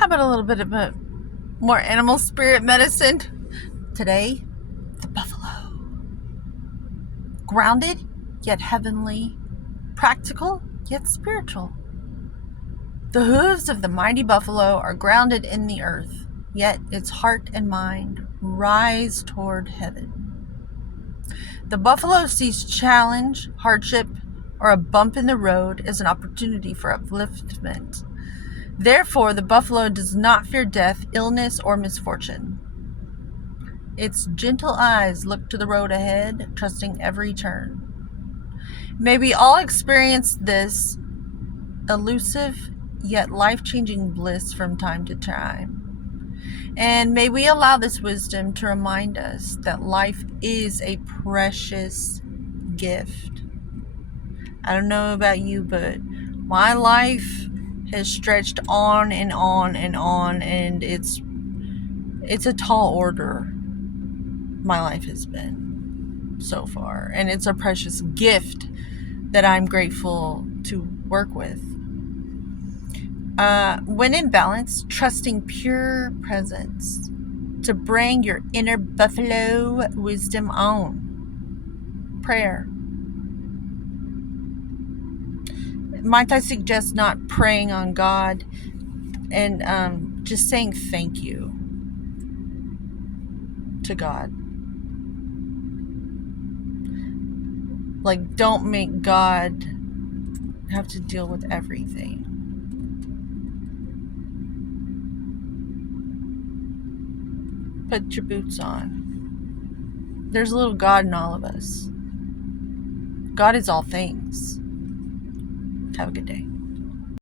How about a little bit of a more animal spirit medicine? Today, the buffalo. Grounded, yet heavenly. Practical, yet spiritual. The hooves of the mighty buffalo are grounded in the earth, yet its heart and mind rise toward heaven. The buffalo sees challenge, hardship, or a bump in the road as an opportunity for upliftment. Therefore, the buffalo does not fear death, illness, or misfortune. Its gentle eyes look to the road ahead, trusting every turn. May we all experience this elusive yet life-changing bliss from time to time. And may we allow this wisdom to remind us that life is a precious gift. I don't know about you, but my life has stretched on and on and on, and it's a tall order. My life has been so far, and it's a precious gift that I'm grateful to work with. When in balance, trusting pure presence to bring your inner buffalo wisdom on. Prayer. Might I suggest not praying on God and just saying thank you to God. Like, don't make God have to deal with everything. Put your boots on. There's a little God in all of us. God is all things. Have a good day.